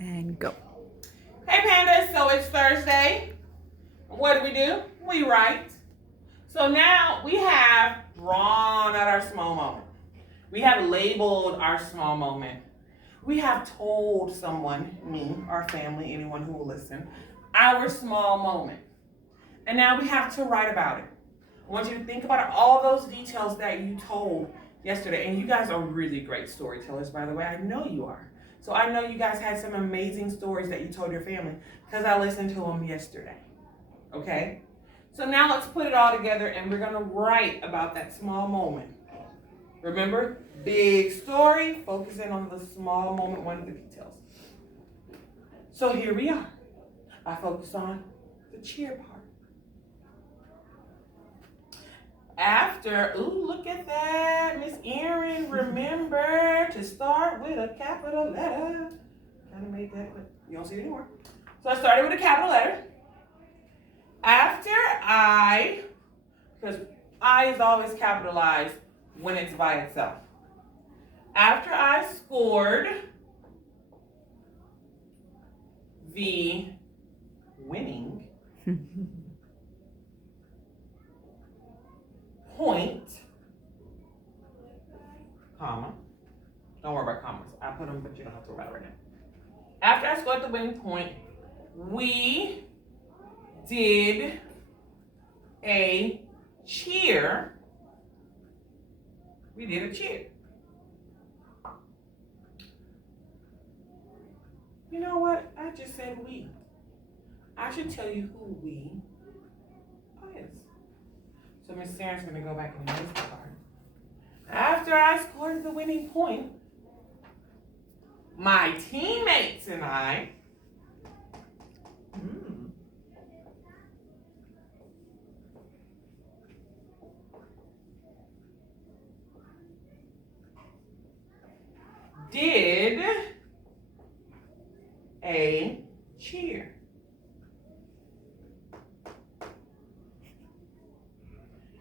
And go. Hey Pandas, so it's Thursday. What do? We write. So now we have drawn out our small moment. We have labeled our small moment. We have told someone, me, our family, anyone who will listen, our small moment. And now we have to write about it. I want you to think about all those details that you told yesterday. And you guys are really great storytellers, by the way. I know you are. So I know you guys had some amazing stories that you told your family because I listened to them yesterday. Okay? So now let's put it all together and we're going to write about that small moment. Remember, big story, focusing on the small moment, one of the details. So here we are. I focused on the cheer part. After, ooh, look at that. Miss Erin, remember to start with a capital letter. Kind of made that, but you don't see it anymore. So I started with a capital letter. After I, because I is always capitalized when it's by itself. After I scored the winning point, comma, don't worry about commas. I put them, but you don't have to worry about it right now. After I scored the winning point, we did a cheer. We did a cheer. You know what? I just said we. I should tell you who we is. So Miss Sarah's going to go back and use the card. After I scored the winning point, my teammates and I did a cheer.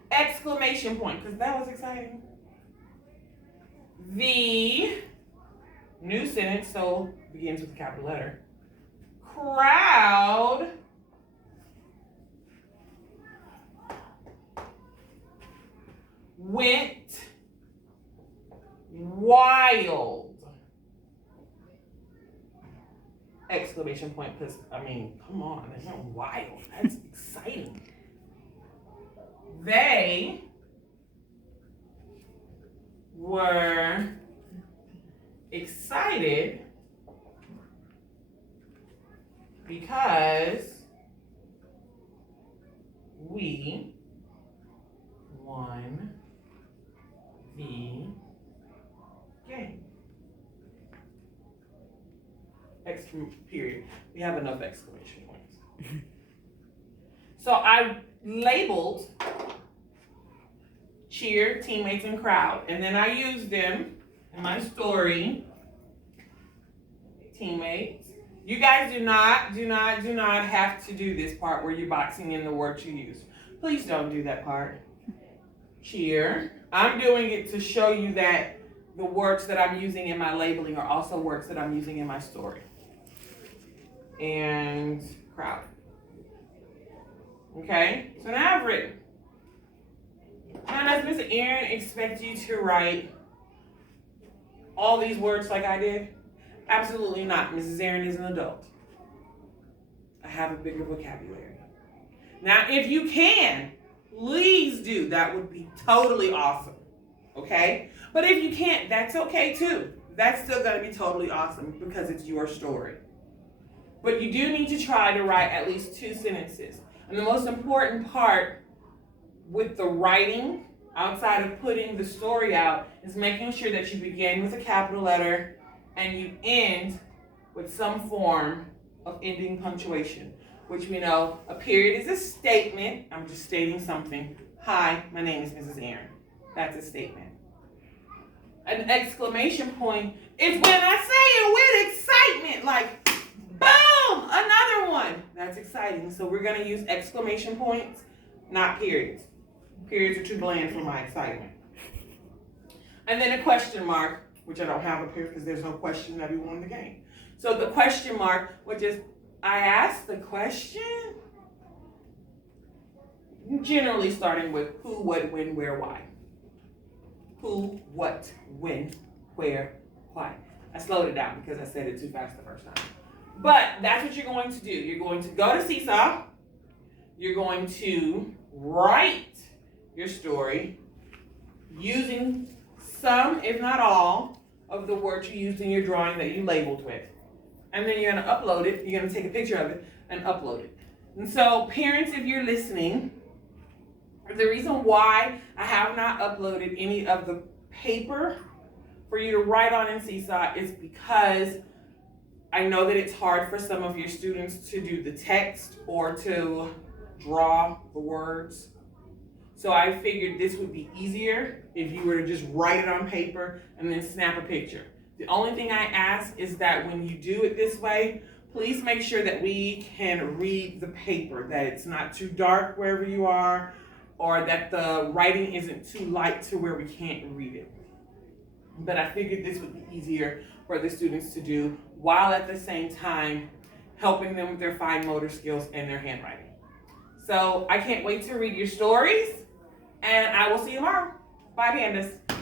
Exclamation point, because that was exciting. The new sentence, so begins with a capital letter. Crowd went wild. Exclamation point, because, I mean, come on, it went wild. That's exciting. They were excited because we won the game. Period. We have enough exclamation points. So I labeled cheer, teammates, and crowd. And then I used them in my story. Teammates. You guys do not have to do this part where you're boxing in the words you use. Please don't do that part. Cheer. I'm doing it to show you that the words that I'm using in my labeling are also words that I'm using in my story. And crowd. Okay? So now I've written. Now does Miss Erin expect you to write all these words like I did? Absolutely not. Mrs. Erin is an adult. I have a bigger vocabulary. Now, if you can, please do. That would be totally awesome. Okay? But if you can't, that's okay too. That's still going to be totally awesome because it's your story. But you do need to try to write at least 2 sentences. And the most important part with the writing, outside of putting the story out, is making sure that you begin with a capital letter and you end with some form of ending punctuation, which we know a period is a statement. I'm just stating something. Hi, my name is Mrs. Erin. That's a statement. An exclamation point is when I say it with excitement, like, boom, another one. That's exciting. So we're going to use exclamation points, not periods. Periods are too bland for my excitement. And then a question mark, which I don't have up here because there's no question that we won the game. So the question mark, which is, I asked the question, generally starting with who, what, when, where, why. Who, what, when, where, why. I slowed it down because I said it too fast the first time. But that's what you're going to do. You're going to go to Seesaw. You're going to write your story using some, if not all, of the words you used in your drawing that you labeled with. And then you're going to upload it. You're going to take a picture of it and upload it. And so, parents, if you're listening, the reason why I have not uploaded any of the paper for you to write on in Seesaw is because I know that it's hard for some of your students to do the text or to draw the words. So I figured this would be easier if you were to just write it on paper and then snap a picture. The only thing I ask is that when you do it this way, please make sure that we can read the paper, that it's not too dark wherever you are, or that the writing isn't too light to where we can't read it. But I figured this would be easier for the students to do while at the same time helping them with their fine motor skills and their handwriting. So I can't wait to read your stories, and I will see you tomorrow. Bye, pandas.